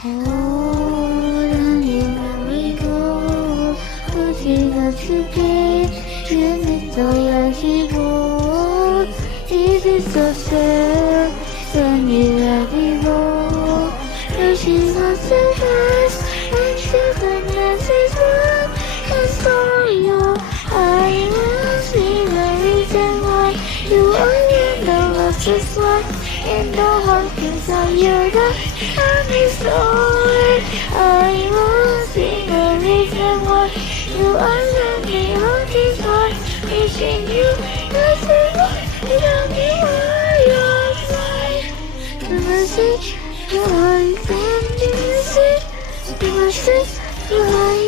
然以为够，不停的去给，愿你都来一步，一直走着，等你来逼我，有心我最爱，完全很难记住，看所有爱我，是因为reason why you are the love this one, and no one can tell you that I'm sorry. I was in the reason why you are the only one wishing you nothing without me by your side. The message you are sending me, the message you are